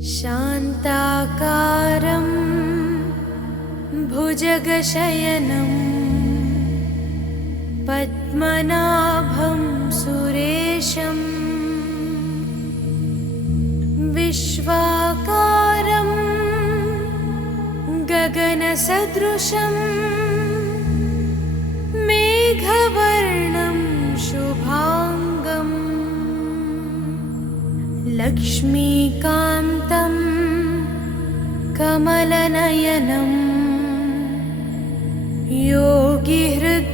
शान्ताकारं भुजगशयनं पद्मनाभं सुरेशं विश्वाकारं गगनसदृशं मेघवर्णं शुभांगं लक्ष्मीकान्तं कमलनयनं योगिहृद्यानगम्यं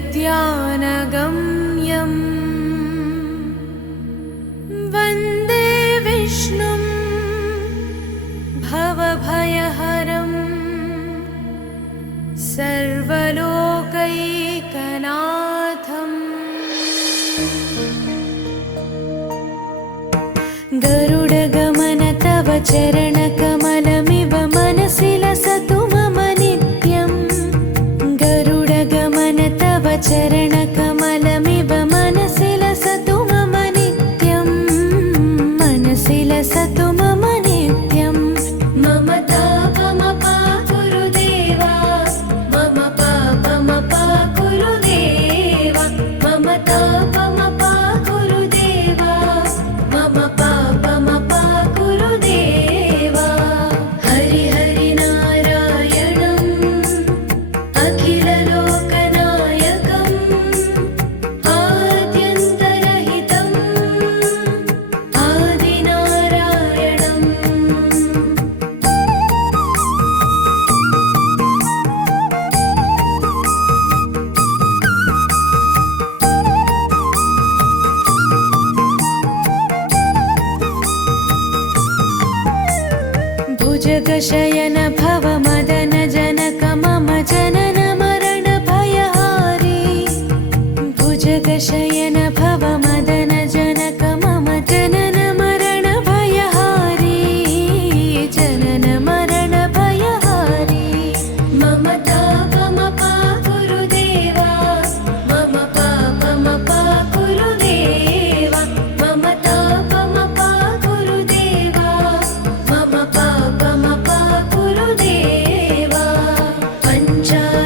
वन्दे विष्णुं भवभयहरं सर्वलोकैकनाथम्। गरुडगमन तव चरणकमलमिव मनसि लसतु मम नित्यं। गरुडगमन तव चरणकमलमिव मनसि लसतु मम नित्यं। मनसि लसतु मम नित्यं। मम तापमपा गुरुदेवा, मम पापमपा गुरुदेवा, मम तापमपा गुरुदेवा, मम पापमपा गुरुदेवा। हरि हरि नारायणम् अखिललोकनायकम् आद्यन्तरहितम् आदिनारायणम्। भुजगशयन भव मदन जनक मम जनन मरण भयहारी। भुजगशयन भव मदन जनक मम जनन मरण भयहारी। जनन मरण भयहारी। मम तापमपा गुरुदेवा, मम पापमपा गुरुदेवा, मम तापमपा गुरुदेवा, मम पापमपा गुरुदेवा। पञ्चाक्षरी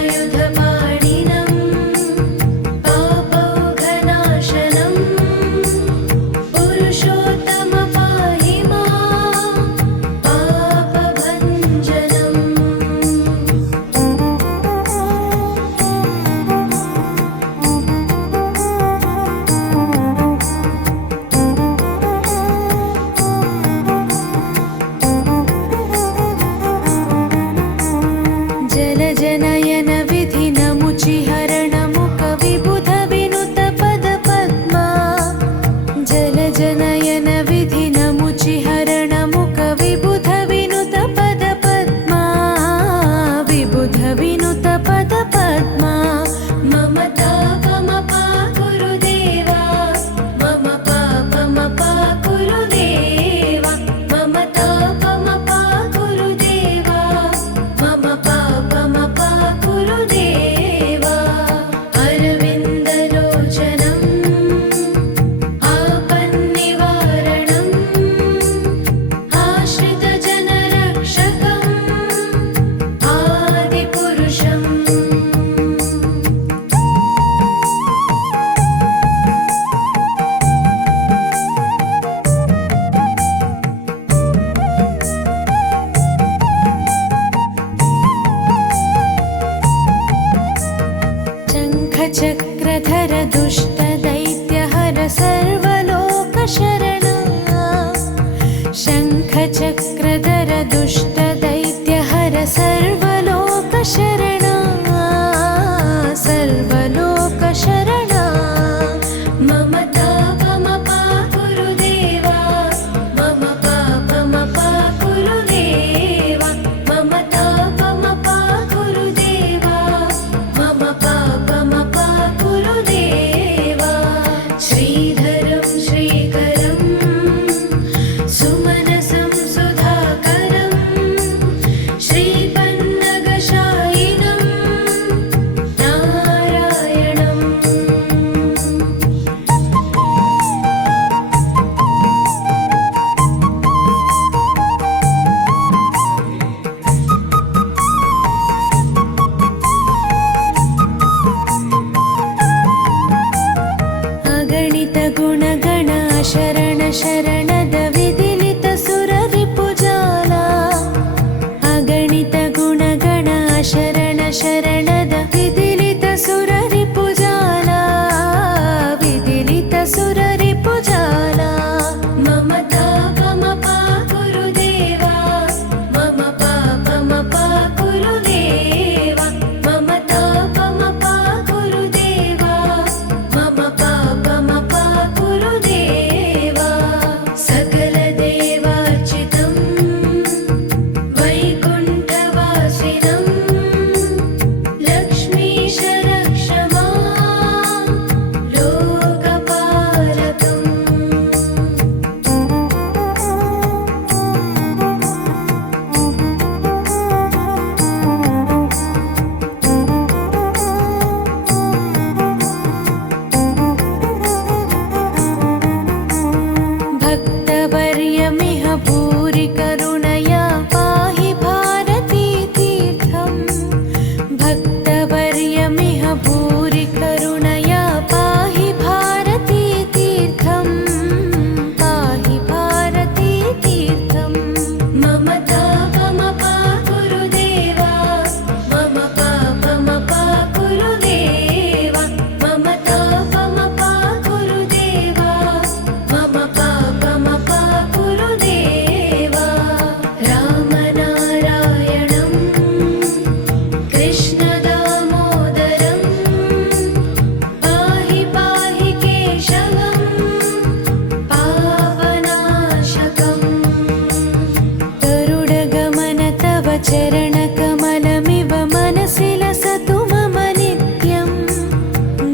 चरणकमलमिव मनसि लसतु मम नित्यम्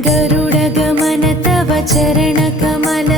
गरुडगमन तव चरणकमल